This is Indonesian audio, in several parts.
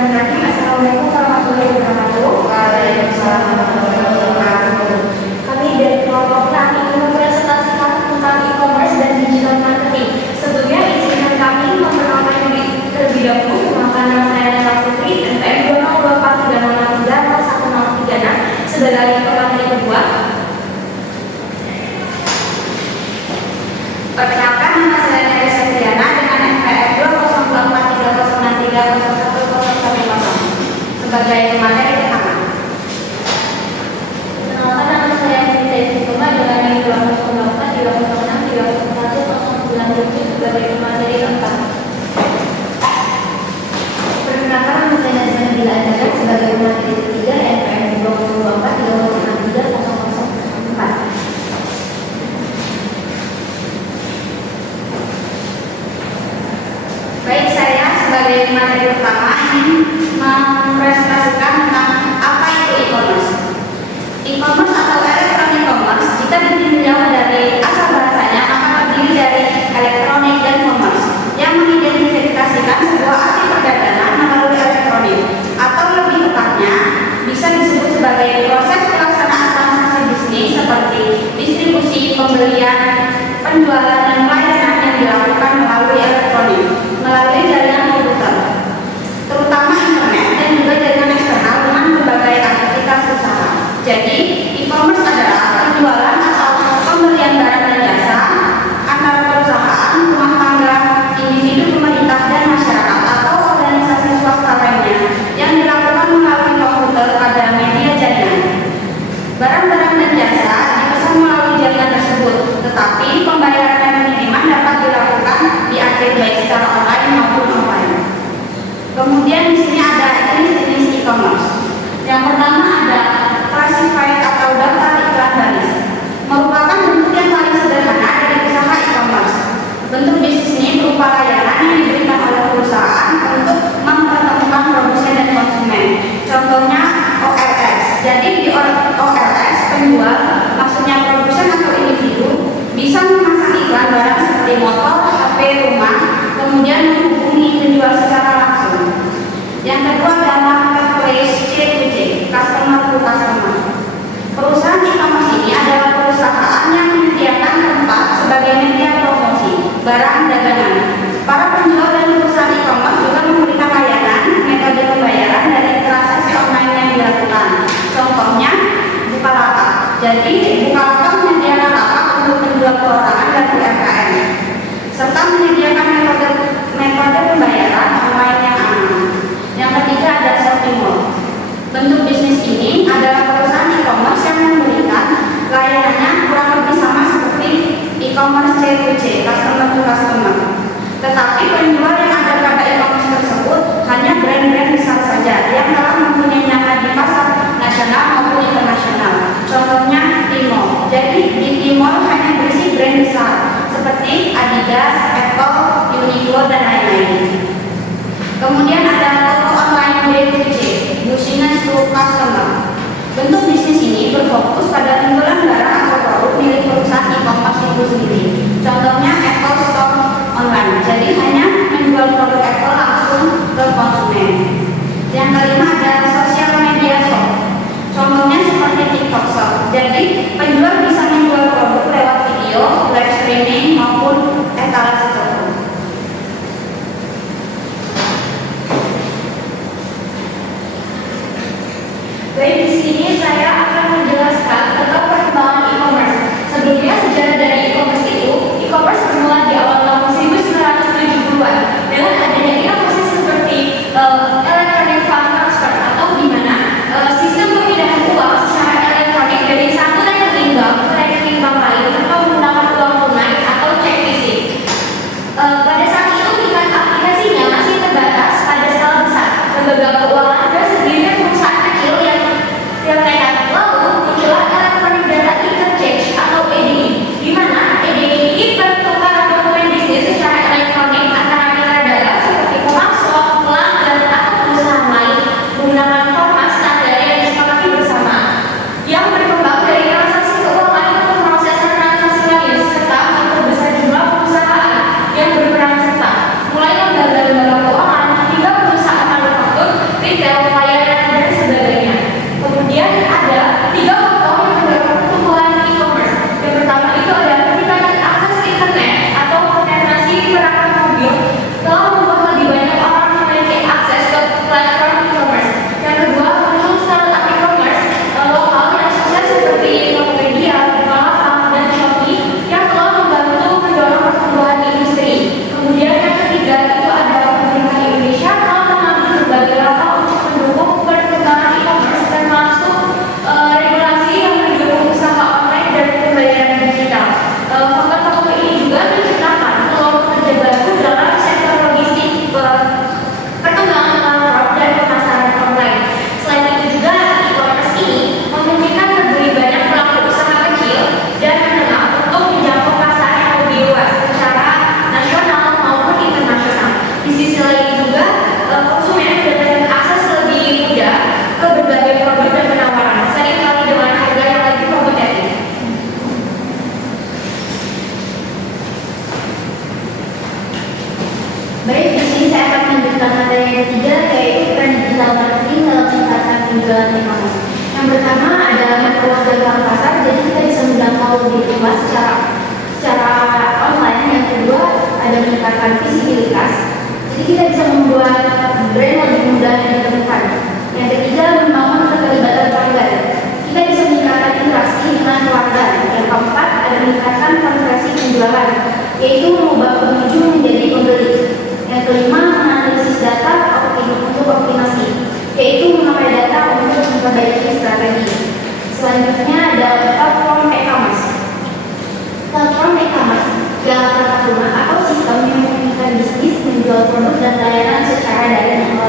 Bismillahirrahmanirrahim. Assalamualaikum warahmatullahi wabarakatuh. Waalaikumsalam warahmatullahi wabarakatuh. Kami dari kelompok kami ingin mempresentasikan tentang e-commerce dan digital marketing. Sebelumnya izinkan kami memperkenalkan diri terlebih dahulu. Kenalkan nama saya Nela Putri, NPM 20243061036 sebagai pengambil kedua. Perkenalkan, nama saya Nela Septiana dengan NPM 2024303011010 sebagai materi pertama. Kenalkan nama saya Nita Iskuma dengan NIM 20430630109 sebagai materi keempat. Perkenalkan nama saya Nazma Nabila Adara sebagai materi ketiga NPM 20430630004. Baik, saya sebagai materi pertama ingin mempresentasikan tentang apa itu e-commerce. E-commerce atau electronic commerce jika ditinjau dari asal bahasanya maka terdiri dari elektronik dan commerce yang mengidentifikasikan sebuah aksi perdagangan melalui elektronik atau lebih tepatnya bisa disebut sebagai proses pelaksanaan transaksi bisnis seperti distribusi, pembelian, penjualan dan pelayanan yang dilakukan melalui elektronik melalui jaringan komputer, terutama internet dan juga jaringan eksternal dengan berbagai aktivitas usaha. Jadi, e-commerce adalah penjualan atau pembelian barang dan jasa antara perusahaan, rumah tangga, individu, pemerintah, dan masyarakat atau organisasi swasta lainnya yang dilakukan melalui komputer pada media jaringan. Barang-barang dan jasa dipesan melalui jaringan tersebut, tetapi pembayaran dan pengiriman dapat dilakukan di akhir baik secara online maupun offline. Kemudian di sini ada jenis-jenis e-commerce. Yang pertama ada classified atau daftar iklan baris, merupakan bentuk yang paling sederhana dari usaha e-commerce. Bentuk bisnis ini berupa layanan yang diberikan oleh perusahaan untuk mempertemukan produsen dan konsumen. Contohnya OLX. Jadi di OLX penjual, maksudnya produsen atau individu, bisa memasang iklan barang seperti motor, HP, rumah, kemudian menghubungi penjual secara langsung. Yang kedua adalah marketplace C2C, customer to customer. Perusahaan e-commerce ini adalah perusahaan yang menyediakan tempat sebagai media promosi barang dagangan. Para penjual dan perusahaan e-commerce juga memberikan layanan metode pembayaran dari transaksi online yang dilakukan. Contohnya Bukalapak. Jadi Bukalapak menyediakan lapak untuk penjual perorangan dan UMKM, serta menyediakan metode pembayaran online yang aman. Yang ketiga ada shopping mall. Bentuk bisnis ini adalah perusahaan e-commerce yang memberikan layanannya kurang lebih sama seperti e-commerce C2C, customer to customer. Tetapi penjual yang ada pada e-commerce tersebut hanya brand-brand besar saja yang telah mempunyai nama di pasar nasional maupun internasional. Contohnya Tmall. Jadi di Tmall hanya berisi brand besar seperti Adidas, Apple, Uniqlo dan lain-lain. Kemudian ada toko online B2C, business to customer. Bentuk bisnis ini berfokus pada penjualan barang atau produk milik perusahaan e-commerce itu sendiri. Contohnya Apple Store online. Jadi hanya menjual produk Apple langsung ke konsumen. Yang kelima ada social media shop. Contohnya seperti TikTok Shop. Jadi penjual bisa menjual produk lewat video, live streaming maupun etalase toko. Baik, di sini saya akan menjelaskan tentang perkembangan e-commerce. Sebelumnya sejarah dari e-commerce itu, e-commerce bermula di awal tahun 1970-an dengan adanya inovasi seperti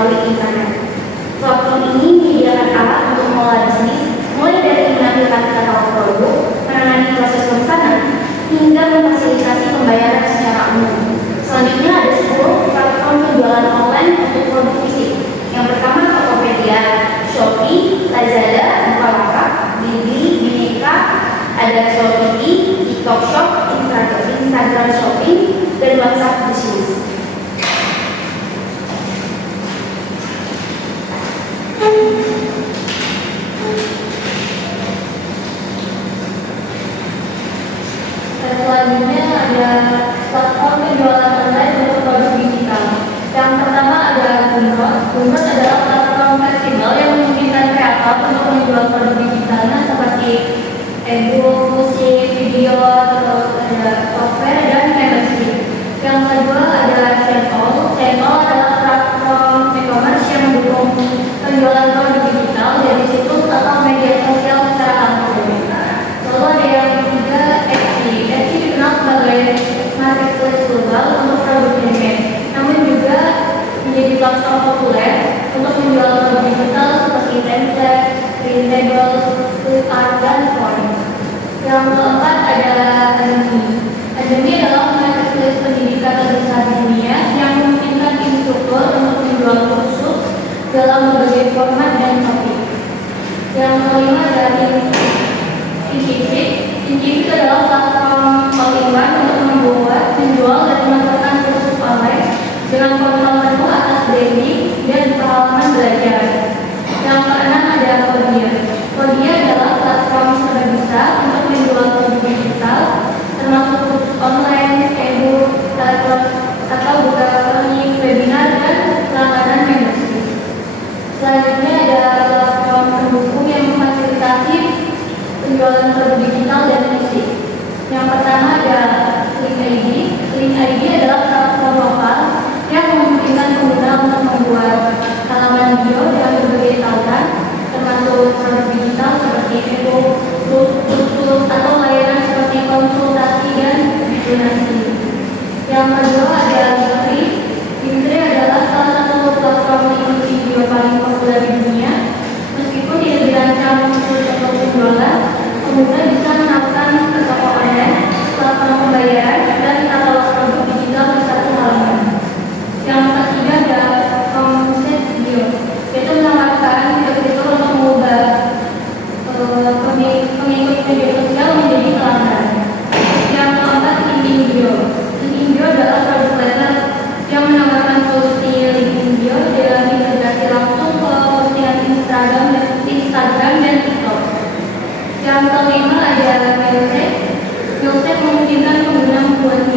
melalui internet. Platform ini menyediakan alat untuk mengelola bisnis, mulai dari menampilkan katalog produk, menangani proses pemesanan, hingga memfasilitasi pembayaran secara umum. Selanjutnya ada 10 platform penjualan online untuk produk fisik. Yang pertama Tokopedia, Shopee, Lazada, Bukalapak, Blibli, Bineka, ada Shopee, TikTok Shop, Instagram Shopping, dan WhatsApp Business. Selanjutnya ada platform penjualan online untuk produk digital. Yang pertama ada Gumroad. Gumroad adalah platform fleksibel yang memungkinkan kreator untuk menjual produk digitalnya seperti e-book, musik, video, terus ada software dan membership. Yang kedua ada Sendol. Sendol adalah platform e-commerce yang mendukung penjualan produk digital dari situs atau media sosial secara langsung. Lalu ada yang ketiga Etsy. Etsy dikenal sebagai marketplace global untuk produk handmade, namun juga menjadi platform populer untuk menjual produk digital seperti template, printables, clip art, dan font. Yang keempat ada Udemy. Udemy adalah marketplace pendidikan terbesar di dunia yang memungkinkan instruktur untuk menjual kursus dalam berbagai format dan topik. Yang kelima ada Thinkific. Thinkific adalah platform all-in-one untuk membuat, menjual, dan memasarkan kursus online dengan kontrol penuh atas branding dan pengalaman belajar. Yang keenam ada Podia. Podia adalah platform serba bisa untuk menjual produk digital, termasuk kursus online, e-book, atau buka learning, webinar, dan langganan membership. Selanjutnya ada platform pendukung yang memfasilitasi penjualan produk digital dan musik. Yang pertama ada Link.id. Link.id adalah platform lokal yang memungkinkan pengguna untuk membuat halaman video dengan berbagai tautan, termasuk produk digital seperti e-book, kursus, atau layanan seperti konsultasi dan donasi. Yang kedua ada Linktree. Linktree adalah salah satu platform link video paling populer di dunia. Meskipun tidak dirancang khusus untuk penjualan, pengguna bisa melakukan ke toko online, platform pembayaran, dan katalog produk digital di satu halaman. Yang ketiga ada Comset.io, yaitu menawarkan fitur untuk mengubah pengikut media sosial menjadi pelanggan. Yang keempat LinkedIn. LinkedIn adalah produk letter yang menawarkan solusi LinkedIn dengan integrasi langsung ke postingan Instagram dan TikTok. Yang kelima ada Mailset. Mailset memungkinkan pengguna membuat